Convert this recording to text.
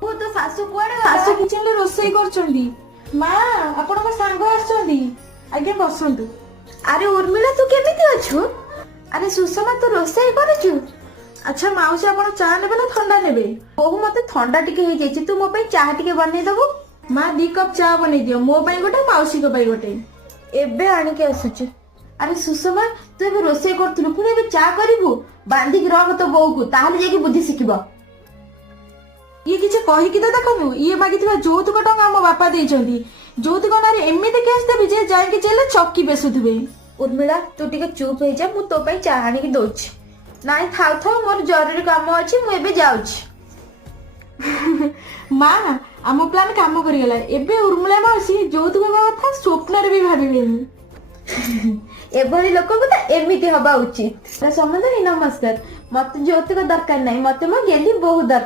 ମୁଁ ତ ଶାଶୁ କୁଆଡେ ଶାଶୁ କିଚେନ ରେ ରୋଷେଇ କରୁଛନ୍ତି। ମା ଆପଣଙ୍କ ସାଙ୍ଗ ଆସିଛନ୍ତି, ଆଜ୍ଞା ବସନ୍ତୁ। ଆରେ ଉର୍ମିଳା ତୁ କେମିତି ଅଛୁ? ଆରେ ସୁଷମା ତୁ ରୋଷେଇ କରୁଛୁ? ଆଚ୍ଛା ମାଉସୀ ଆପଣ ଚା ନେବେ ନା ଥଣ୍ଡା ନେବେ? ବୋହୁ ମତେ ଥଣ୍ଡା ଟିକେ ହେଇଯାଇଛି, ତୁ ମୋ ପାଇଁ ଚାହା ଟିକେ ବନେଇଦବୁ। ମା 2 କପ୍ ଚା ବନେଇ ଦିଅ, ମୋ ପାଇଁ ଗୋଟେ ମାଉସୀଙ୍କ ପାଇଁ ଗୋଟେ। ଏବେ ଆଣିକି ଆସୁଛି। ଆରେ ସୁଷମା ତୁ ଏବେ ରୋଷେଇ କରୁଥିଲୁ, ପୁଣି ଏବେ ଚା କରିବୁ? ବାନ୍ଧିକି ରଖ ତୋ ବୋଉକୁ, ତାହେଲେ ଯାଇକି ବୁଦ୍ଧି ଶିଖିବ। ଇଏ କିଛି କହିକି ତ ଦେଖନ୍ତୁ, ଇଏ ମାଗିଥିବା ଯୌତୁକ ଟଙ୍କା ଆମ ବାପା ଦେଇଛନ୍ତି। ଯୌତୁକ ନାଁରେ ଏମିତି କେସ୍ ଦେବି ଯେ ଯାଇକି ଜେଲରେ ଚକି ବେସୁଥିବେ। ଉର୍ମିଳା ତୁ ଟିକେ ଚୁପ୍ ହେଇଯା, ମୁଁ ତୋ ପାଇଁ ଚା ଆଣିକି ଦଉଛି। ନାଇଁ ଥାଉ ଥାଉ, ମୋର ଜରୁରୀ କାମ ଅଛି, ମୁଁ ଏବେ ଯାଉଛି। ମା ଆମ ପ୍ଲାନ କାମ କରିଗଲା। ଏବେ ଉର୍ମିଳା ମାଉସୀ ଯୌତୁକ କଥା ସ୍ୱପ୍ନରେ ବି ଭାବିବେନି। ଏଭଳି ଲୋକଙ୍କୁ ତ ଏମିତି ହବା ଉଚିତ। ସମୁଦରୀ ନମସ୍କାର। ମତେ ଯୌତୁକ ଦରକାର ନାହିଁ, ମତେ ମୋ ଗେଲି ବୋହୁ ଦରକାର।